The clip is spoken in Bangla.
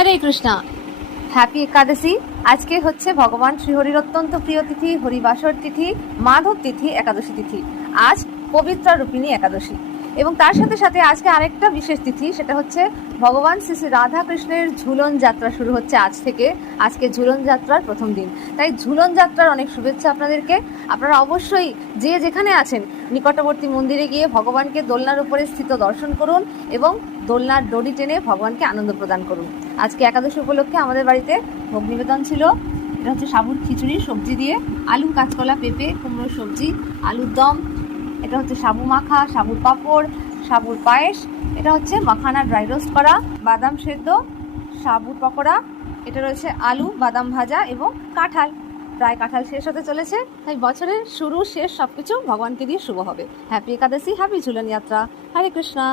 হরে কৃষ্ণা। হ্যাপি একাদশী। আজকে হচ্ছে ভগবান শ্রীহরির অত্যন্ত প্রিয় তিথি, হরিবাসর তিথি, মাধব তিথি, একাদশী তিথি। আজ পবিত্রা রূপিণী একাদশী এবং তার সাথে সাথে আজকে আরেকটা বিশেষ তিথি, সেটা হচ্ছে ভগবান শ্রী শ্রী রাধা কৃষ্ণের ঝুলন যাত্রা শুরু হচ্ছে আজ থেকে। আজকে ঝুলন যাত্রার প্রথম দিন, তাই ঝুলন যাত্রার অনেক শুভেচ্ছা আপনাদেরকে। আপনারা অবশ্যই যে যেখানে আছেন নিকটবর্তী মন্দিরে গিয়ে ভগবানকে দোলনার উপরে স্থিত দর্শন করুন এবং দোলনার দড়ি টেনে ভগবানকে আনন্দ প্রদান করুন। আজকে একাদশী উপলক্ষে আমাদের বাড়িতে ভোগ নিবেদন ছিল। এটা হচ্ছে সাবুর খিচুড়ি সবজি দিয়ে, আলু, কাঁচকলা, পেঁপে, কুমড়োর সবজি, আলুর দম। এটা হচ্ছে সাবু মাখা, সাবুর পাঁপড়, সাবুর পায়েস। এটা হচ্ছে মাখানা ড্রাই রোস্ট করা, বাদাম সেদ্ধ, সাবুর পকোড়া। এটা রয়েছে আলু, বাদাম ভাজা এবং কাঁঠাল। প্রায় কাঁঠাল শেষ হতে চলেছে, তাই বছরের শুরু শেষ সবকিছু ভগবানকে দিয়ে শুভ হবে। হ্যাপি একাদশী, হ্যাপি ঝুলন যাত্রা। হরে কৃষ্ণা।